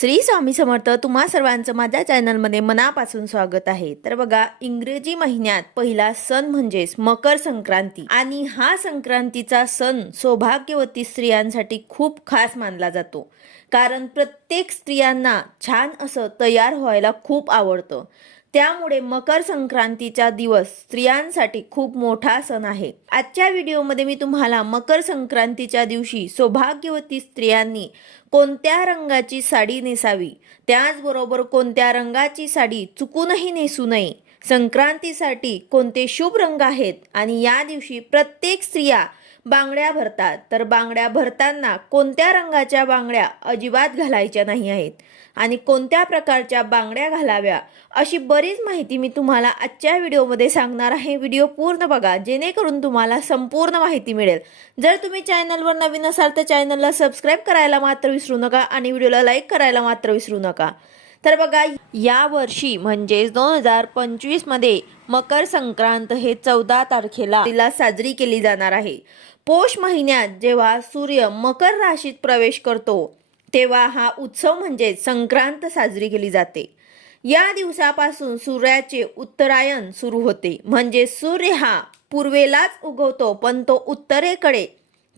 श्री स्वामी समर्थ तुम्हा सर्वांचं माझ्या चॅनलमध्ये मनापासून स्वागत आहे. तर बघा इंग्रजी महिन्यात पहिला सण म्हणजेच मकर संक्रांती. आणि हा संक्रांतीचा सण सौभाग्यवती स्त्रियांसाठी खूप खास मानला जातो. कारण प्रत्येक स्त्रियांना छान असं तयार व्हायला खूप आवडतं. त्यामुळे मकर संक्रांतीचा दिवस स्त्रियांसाठी खूप मोठा सण आहे. आजच्या व्हिडिओमध्ये मी तुम्हाला मकर संक्रांतीच्या दिवशी सौभाग्यवती स्त्रियांनी कोणत्या रंगाची साडी नेसावी त्याचबरोबर कोणत्या रंगाची साडी चुकूनही नेसू नये संक्रांतीसाठी कोणते शुभ रंग आहेत आणि या दिवशी प्रत्येक स्त्रिया बांगड्या भरतात. तर बांगड्या भरताना कोणत्या रंगाच्या बांगड्या अजिबात घालायच्या नाही आहेत? आणि कोणत्या प्रकारच्या बांगड्या घालाव्या? अशी बरीच माहिती मी तुम्हाला आजच्या व्हिडिओमध्ये सांगणार आहे. व्हिडिओ पूर्ण बघा. जेणेकरून तुम्हाला संपूर्ण माहिती मिळेल. जर तुम्ही चॅनलवर नवीन असाल तर चॅनलला सबस्क्राईब करायला मात्र विसरू नका आणि व्हिडिओला लाईक करायला मात्र विसरू नका. तर बघा या वर्षी म्हणजेच दोन हजार पंचवीसमध्ये मकर संक्रांत हे चौदा तारखेला तिला साजरी केली जाणार आहे. पोष महिन्यात जेव्हा सूर्य मकर राशीत प्रवेश करतो तेव्हा हा उत्सव म्हणजे संक्रांत साजरी केली जाते. या दिवसापासून सूर्याचे उत्तरायण सुरू होते. म्हणजे सूर्य हा पूर्वेलाच उगवतो पण तो उत्तरेकडे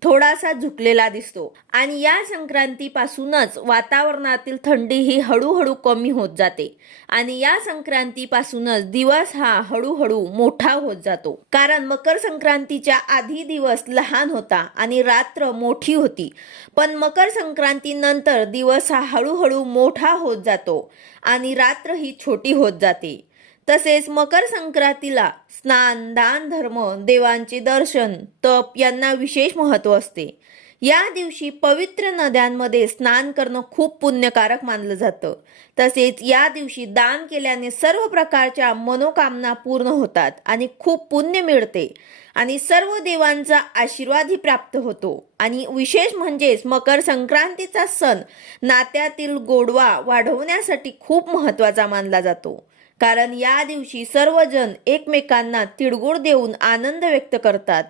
थोडासा झुकलेला दिसतो. आणि या संक्रांतीपासूनच वातावरणातील थंडी ही हळूहळू कमी होत जाते. आणि या संक्रांतीपासूनच दिवस हा हळूहळू मोठा होत जातो. कारण मकर संक्रांतीच्या आधी दिवस लहान होता आणि रात्र मोठी होती. पण मकर संक्रांतीनंतर दिवस हा हळूहळू मोठा होत जातो. आणि रात्र ही छोटी होत जाते. तसेच मकर संक्रांतीला स्नान दान धर्म देवांचे दर्शन तप यांना विशेष महत्त्व असते. या दिवशी पवित्र नद्यांमध्ये स्नान करणं खूप पुण्यकारक मानलं जातं. तसेच या दिवशी दान केल्याने सर्व प्रकारच्या मनोकामना पूर्ण होतात आणि खूप पुण्य मिळते आणि सर्व देवांचा आशीर्वादही प्राप्त होतो. आणि विशेष म्हणजेच मकर संक्रांतीचा सण नात्यातील गोडवा वाढवण्यासाठी खूप महत्त्वाचा मानला जातो. कारण या दिवशी सर्वजण एकमेकांना तिळगुळ देऊन आनंद व्यक्त करतात.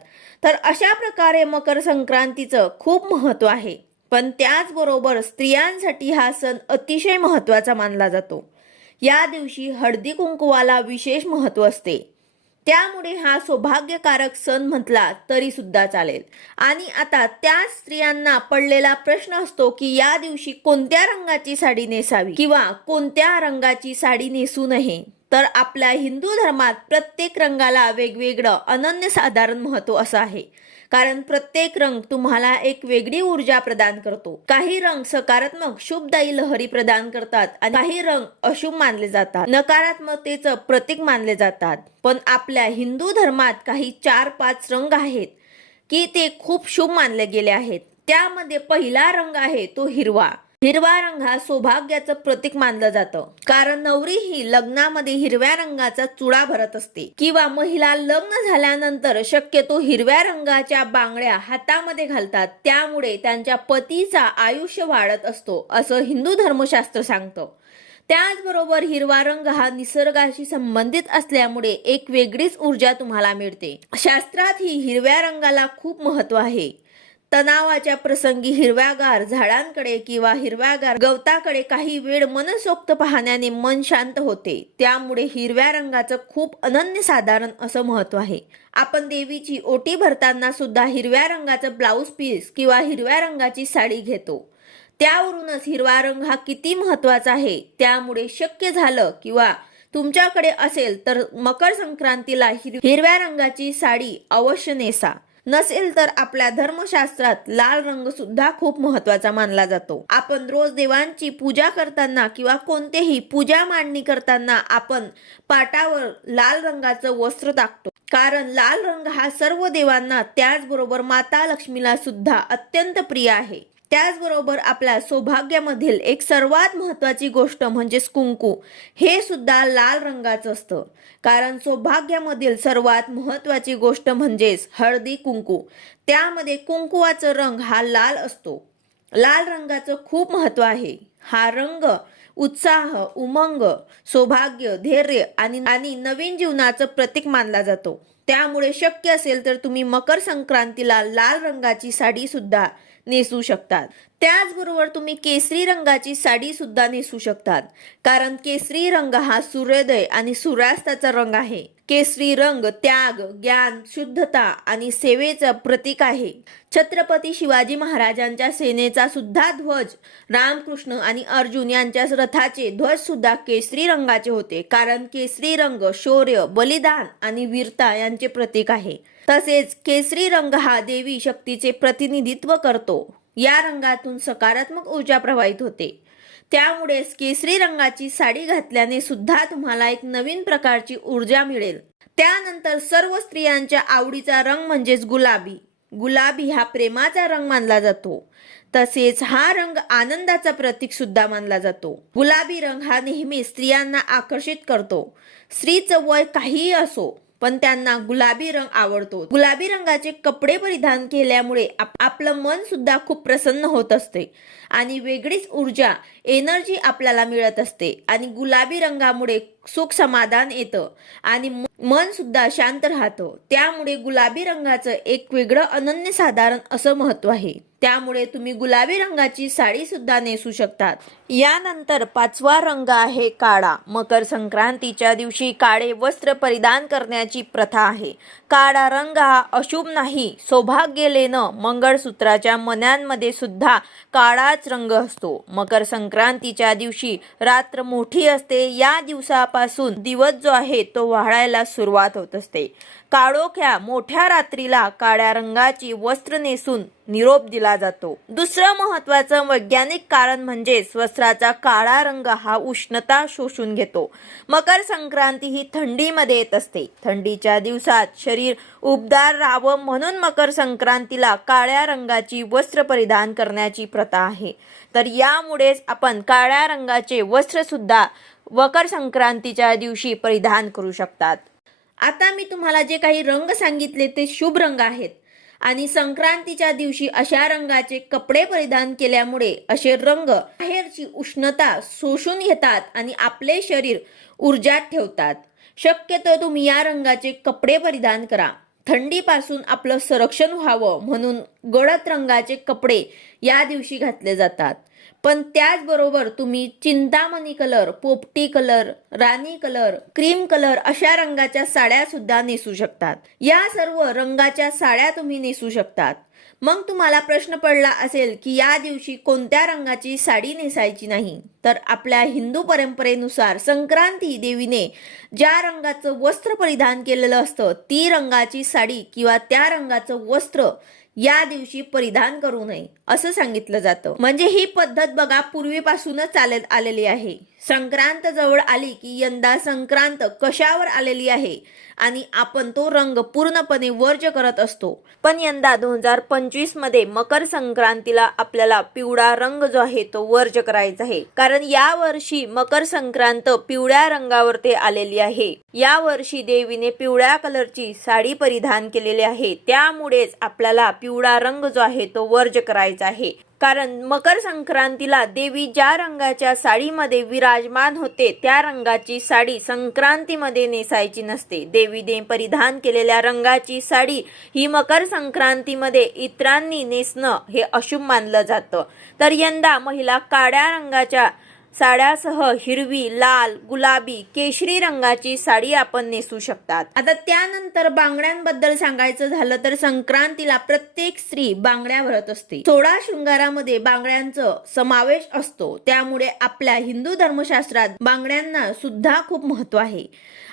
तर अशा प्रकारे मकर संक्रांतीचं खूप महत्त्व आहे. पण त्याचबरोबर स्त्रियांसाठी हा सण अतिशय महत्त्वाचा मानला जातो. या दिवशी हळदी कुंकुवाला विशेष महत्त्व असते. त्यामुळे हा सौभाग्यकारक सण म्हटला तरी सुद्धा चालेल. आणि आता त्या स्त्रियांना पडलेला प्रश्न असतो की या दिवशी कोणत्या रंगाची साडी नेसावी किंवा कोणत्या रंगाची साडी नेसू नये? तर आपल्या हिंदू धर्मात प्रत्येक रंगाला वेगवेगळं अनन्यसाधारण महत्त्व असं आहे. कारण प्रत्येक रंग तुम्हाला एक वेगळी ऊर्जा प्रदान करतो. काही रंग सकारात्मक शुभदायी लहरी प्रदान करतात आणि काही रंग अशुभ मानले जातात. नकारात्मकतेचं प्रतीक मानले जातात. पण आपल्या हिंदू धर्मात काही चार पाच रंग आहेत की ते खूप शुभ मानले गेले आहेत. त्यामध्ये पहिला रंग आहे तो हिरवा. हिरवा रंग हा सौभाग्याचं प्रतीक मानलं जातं. कारण नवरी ही लग्नामध्ये हिरव्या रंगाचा चुडा भरत असते. किंवा महिला लग्न झाल्यानंतर शक्यतो हिरव्या रंगाच्या बांगड्या हातामध्ये घालतात. त्यामुळे त्यांच्या पतीचा आयुष्य वाढत असतो असं हिंदू धर्मशास्त्र सांगतं. त्याचबरोबर हिरवा रंग हा निसर्गाशी संबंधित असल्यामुळे एक वेगळीच ऊर्जा तुम्हाला मिळते. शास्त्रात ही हिरव्या रंगाला खूप महत्त्व आहे. तणावाच्या प्रसंगी हिरव्यागार झाडांकडे किंवा हिरव्यागार गवताकडे काही वेळ मनसोक्त पाहण्याने मन शांत होते. त्यामुळे हिरव्या रंगाचं खूप अनन्यसाधारण असं महत्त्व आहे. आपण देवीची ओटी भरताना सुद्धा हिरव्या रंगाचं ब्लाऊज पीस किंवा हिरव्या रंगाची साडी घेतो. त्यावरूनच हिरवा रंग हा किती महत्त्वाचा आहे त्यामुळे शक्य झालं किंवा तुमच्याकडे असेल तर मकर संक्रांतीला हिरव्या रंगाची साडी अवश्य नेसा. नसेल तर आपल्या धर्मशास्त्रात लाल रंग सुद्धा खूप महत्त्वाचा मानला जातो. आपण रोज देवांची पूजा करताना किंवा कोणतेही पूजा मांडणी करताना आपण पाटावर लाल रंगाचं वस्त्र टाकतो. कारण लाल रंग हा सर्व देवांना त्याचबरोबर माता लक्ष्मीला सुद्धा अत्यंत प्रिय आहे. त्याचबरोबर आपल्या सौभाग्यामधील एक सर्वात महत्त्वाची गोष्ट म्हणजेच कुंकू हे सुद्धा लाल रंगाचं असतं. कारण सौभाग्यामधील सर्वात महत्त्वाची गोष्ट म्हणजेच हळदी कुंकू. त्यामध्ये कुंकुवाचा रंग हा लाल असतो. लाल रंगाचं खूप महत्त्व आहे. हा रंग उत्साह उमंग सौभाग्य धैर्य आणि आणि नवीन जीवनाचं प्रतीक मानला जातो. त्यामुळे शक्य असेल तर तुम्ही मकर संक्रांतीला लाल रंगाची साडी सुद्धा नेसू शकतात. त्याचबरोबर तुम्ही केसरी रंगाची साडी सुद्धा नेसू शकतात. कारण केसरी रंग हा सूर्योदय आणि सूर्यास्ताचा रंग आहे. केसरी रंग त्याग ज्ञान शुद्धता आणि सेवेचं प्रतीक आहे. छत्रपती शिवाजी महाराजांच्या सेनेचा सुद्धा ध्वज रामकृष्ण आणि अर्जुन यांच्या रथाचे ध्वज सुद्धा केसरी रंगाचे होते. कारण केसरी रंग शौर्य बलिदान आणि वीरता यांचे प्रतीक आहे. तसेच केसरी रंग हा देवी शक्तीचे प्रतिनिधित्व करतो. या रंगातून सकारात्मक ऊर्जा प्रवाहित होते. त्यामुळेच केसरी रंगाची साडी घातल्याने सुद्धा तुम्हाला एक नवीन प्रकारची ऊर्जा मिळेल. त्यानंतर सर्व स्त्रियांच्या आवडीचा रंग म्हणजेच गुलाबी. गुलाबी हा प्रेमाचा रंग मानला जातो. तसेच हा रंग आनंदाचा प्रतीक सुद्धा मानला जातो. गुलाबी रंग हा नेहमी स्त्रियांना आकर्षित करतो. स्त्रीचं वय काहीही असो पण त्यांना गुलाबी रंग आवडतो. गुलाबी रंगाचे कपडे परिधान केल्यामुळे आपलं मन सुद्धा खूप प्रसन्न होत असते. आणि वेगळीच ऊर्जा एनर्जी आपल्याला मिळत असते. आणि गुलाबी रंगामुळे सुख समाधान येतं. आणि मन सुद्धा शांत राहतं. त्यामुळे गुलाबी रंगाचं एक वेगळं अनन्यसाधारण असं महत्त्व आहे. त्यामुळे तुम्ही गुलाबी रंगाची साडी सुद्धा नेसू शकतात. यानंतर पाचवा रंग आहे काळा. मकर संक्रांतीच्या दिवशी काळे वस्त्र परिधान करण्याची प्रथा आहे. काळा रंग हा अशुभ नाही सौभाग्यलेनं मंगळसूत्राच्या मन्यांमध्ये सुद्धा काळाच रंग असतो. मकर संक्रांतीच्या दिवशी रात्र मोठी असते या दिवसा दिवसापासून दिवस जो आहे तो वाढायला सुरुवात होत असते. काळोख्या मोठ्या रात्रीला काळ्या रंगाची वस्त्र नेसून निरोप दिला जातो. दुसरं महत्वाचं वैज्ञानिक कारण म्हणजे वस्त्राचा काळा रंग हा उष्णता शोषून घेतो. मकर संक्रांती ही थंडीमध्ये येत असते. थंडीच्या दिवसात शरीर उबदार राहावं म्हणून मकर संक्रांतीला काळ्या रंगाची वस्त्र परिधान करण्याची प्रथा आहे. तर यामुळेच आपण काळ्या रंगाचे वस्त्र सुद्धा मकर संक्रांतीच्या दिवशी परिधान करू शकतात. आता मी तुम्हाला जे काही रंग सांगितले ते शुभ रंग आहेत. आणि संक्रांतीच्या दिवशी अशा रंगाचे कपडे परिधान केल्यामुळे असे रंग बाहेरची उष्णता शोषून घेतात आणि आपले शरीर ऊर्जात ठेवतात. शक्यतो तुम्ही या रंगाचे कपडे परिधान करा. थंडीपासून आपलं संरक्षण व्हावं म्हणून गडद रंगाचे कपडे या दिवशी घातले जातात. पण त्याचबरोबर तुम्ही चिंतामणी कलर पोपटी कलर राणी कलर क्रीम कलर अशा रंगाच्या साड्या सुद्धा नेसू शकतात. या सर्व रंगाच्या साड्या तुम्ही नेसू शकतात. मग तुम्हाला प्रश्न पडला असेल की या दिवशी कोणत्या रंगाची साडी नेसायची नाही? तर आपल्या हिंदू परंपरेनुसार संक्रांती देवीने ज्या रंगाचं वस्त्र परिधान केलेलं असतं ती रंगाची साडी किंवा त्या रंगाचं वस्त्र या दिवशी परिधान करू नये असं सांगितलं जातं. म्हणजे ही पद्धत बघा पूर्वीपासूनच चालत आलेली आहे. संक्रांत जवळ आली की यंदा संक्रांत कशावर आलेली आहे? आणि आपण तो रंग पूर्णपणे वर्ज करत असतो. पण यंदा दोन हजार पंचवीसमध्ये मकर संक्रांतीला आपल्याला पिवळा रंग जो आहे तो वर्ज करायचा आहे. कारण या वर्षी मकर संक्रांत पिवळ्या रंगावरती आलेली आहे. या वर्षी देवीने पिवळ्या कलरची साडी परिधान केलेली आहे. त्यामुळेच आपल्याला पिवळा रंग जो आहे तो वर्ज करायचा आहे. कारण मकर संक्रांतीला देवी ज्या रंगाच्या साडीमध्ये विराजमान होते त्या रंगाची साडी संक्रांतीमध्ये नेसायची नसते. देवीने परिधान केलेल्या रंगाची साडी ही मकर संक्रांतीमध्ये इतरांनी नेसणं हे अशुभ मानलं जातं. तर यंदा महिला काळ्या रंगाच्या साड्यासह हिरवी लाल गुलाबी केशरी रंगाची साडी आपण नेसू शकतात. आता त्यानंतर बांगड्यांबद्दल सांगायचं झालं तर संक्रांतीला प्रत्येक स्त्री बांगड्या भरत असते. सोळा शृंगारामध्ये बांगड्यांचं समावेश असतो. त्यामुळे आपल्या हिंदू धर्मशास्त्रात बांगड्यांना सुद्धा खूप महत्त्व आहे.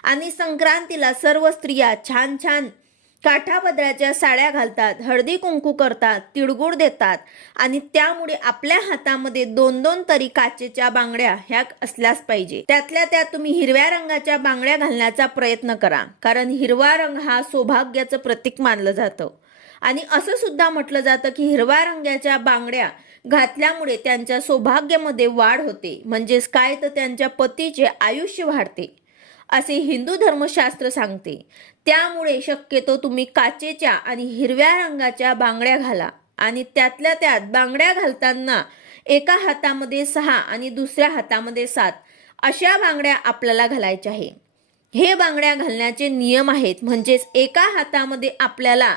आणि संक्रांतीला सर्व स्त्रिया छान छान काठापदराच्या साड्या घालतात हळदी कुंकू करतात तिळगुळ देतात आणि त्यामुळे आपल्या हातामध्ये दोन दोन तरी काचेच्या बांगड्या ह्या असल्याच पाहिजे. त्यातल्या त्यात तुम्ही हिरव्या रंगाच्या बांगड्या घालण्याचा प्रयत्न करा कारण हिरवा रंग हा सौभाग्याचं प्रतीक मानलं जातं. आणि असं सुद्धा म्हटलं जातं की हिरव्या रंगाच्या बांगड्या घातल्यामुळे त्यांच्या सौभाग्यामध्ये वाढ होते. म्हणजेच काय? तर त्यांच्या पतीचे आयुष्य वाढते. असे हिंदू धर्मशास्त्र सांगते. त्यामुळे शक्यतो तुम्ही काचेच्या आणि हिरव्या रंगाच्या बांगड्या घाला आणि त्यातल्या त्यात बांगड्या घालताना एका हातामध्ये सहा आणि दुसऱ्या हातामध्ये सात अशा बांगड्या आपल्याला घालायच्या आहे. हे बांगड्या घालण्याचे नियम आहेत म्हणजेच एका हातामध्ये आपल्याला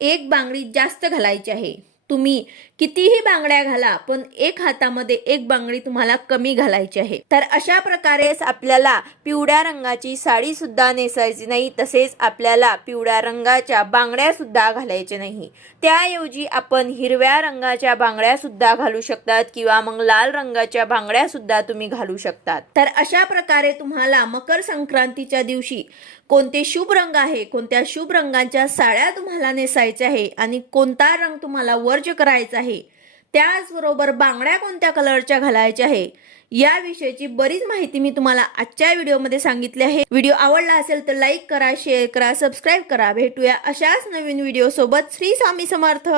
एक बांगडी जास्त घालायची आहे. तुम्ही कितीही बांगड्या घाला पण एक हातामध्ये एक बांगडी तुम्हाला कमी घालायची आहे. तर अशा प्रकारेच आपल्याला पिवळ्या रंगाची साडी सुद्धा नेसायची नाही तसेच आपल्याला पिवळ्या रंगाच्या बांगड्या सुद्धा घालायच्या नाही. त्याऐवजी आपण हिरव्या रंगाच्या बांगड्या सुद्धा घालू शकतात किंवा मग लाल रंगाच्या बांगड्या सुद्धा तुम्ही घालू शकतात. तर अशा प्रकारे तुम्हाला मकर संक्रांतीच्या दिवशी कोणते शुभ रंग आहे कोणत्या शुभ रंगांच्या साड्या तुम्हाला नेसायच्या आहे आणि कोणता रंग तुम्हाला वर्ज करायचा आहे त्याचबरोबर बांगड्या कोणत्या कलरच्या घालायच्या आहे याविषयीची बरीच माहिती मी तुम्हाला आजच्या व्हिडिओमध्ये सांगितली आहे. व्हिडिओ आवडला असेल तर लाईक करा शेअर करा सबस्क्राईब करा. भेटूया अशाच नवीन व्हिडिओ सोबत श्री स्वामी समर्थ.